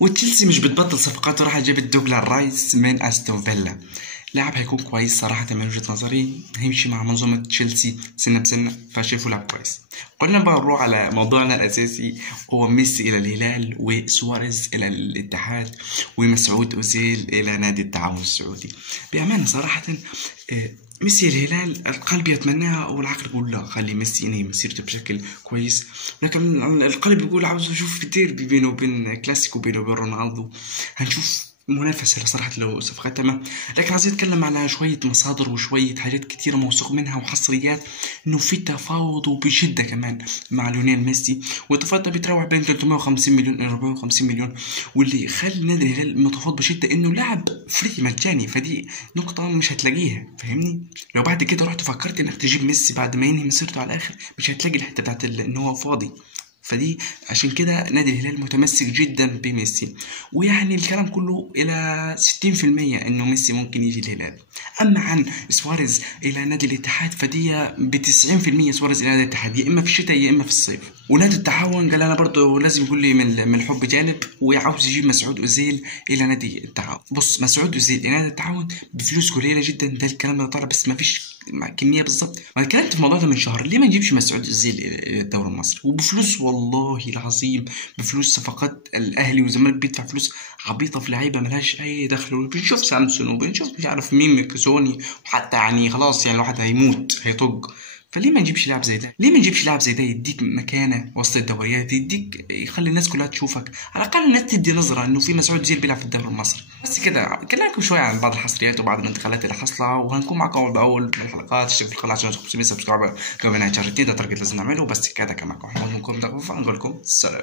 وتشيلسي مش بتبطل صفقات وراح جابت دوغلاس رايس من استون فيلا. لاعب هيكون كويس صراحة من وجهة نظري، هيمشي مع منظومة تشيلسي سنة بسنة، فشايفه لاعب كويس. قلنا بقى نروح على موضوعنا الأساسي، هو ميسي إلى الهلال وسواريز إلى الاتحاد ومسعود أوزيل إلى نادي التعاون السعودي. بأمانة صراحة ميسي الهلال القلب يتمناها والعقل يقول لا خلي ميسي ينهي مسيرته بشكل كويس، لكن القلب يقول عاوز اشوف في ديربي بينه وبين كلاسيكو بينه وبين رونالدو، هنشوف منافسة صراحة لو صفقات تمام. لكن عايز اتكلم على شوية مصادر وشوية حاجات كتيرة موثوق منها وحصريات انه في تفاوض وبشدة كمان مع ليونيل ميسي، والتفاوض ده بيتراوح بين 350 مليون الى 450 مليون، واللي يخلي نادي الهلال متفاوض بشدة انه لاعب فري مجاني، فدي نقطة مش هتلاقيها فاهمني. لو بعد كده رحت فكرت انك تجيب ميسي بعد ما ينهي مسيرته على الاخر مش هتلاقي الحتة بتاعت ان هو فاضي، فدي عشان كده نادي الهلال متمسك جدا بميسي، ويعني الكلام كله الى 60% انه ميسي ممكن يجي الهلال. اما عن سواريز الى نادي الاتحاد فدي ب90% سواريز الى نادي الاتحاد، يا اما في الشتاء يا اما في الصيف. ونادي التعاون قال انا برضه لازم يقول لي من الحب جانب، وعاوز يجيب مسعود اوزيل الى نادي التعاون. بص مسعود اوزيل الى نادي التعاون بفلوس قليله جدا، ده الكلام اللي طالع بس ما فيش كميه بالظبط. ما اتكلمت في الموضوع ده من شهر، ليه ما نجيبش مسعود اوزيل الى الدوري المصري وبفلوس والله العظيم، بفلوس صفقات الاهلي والزمالك بيدفع فلوس عبيطه في لعيبه ملهاش اي دخل، بنشوف سامسون وبنشوف مش عارف مين ميكسوني، وحتى يعني خلاص يعني الواحد هيموت هيطق. فليه ما نجيبش لاعب زي ده؟ ليه ما نجيبش لاعب زي ده يديك مكانه وسط الدوريات، يديك يخلي الناس كلها تشوفك، على الاقل الناس تدي نظره انه في مسعود زيل بيلعب في الدوري المصري. بس كده كلامكم شويه عن بعض الحصريات وبعض الانتقالات اللي حاصله، وهنكون معكم اول باول من الحلقات. اشتركوا في القناه عشان 500 سبسكرايبر قبل نهايه شهر 2، ده تارجت لازم نعمله. بس كده كمان محمود منكم، نقول لكم سلام.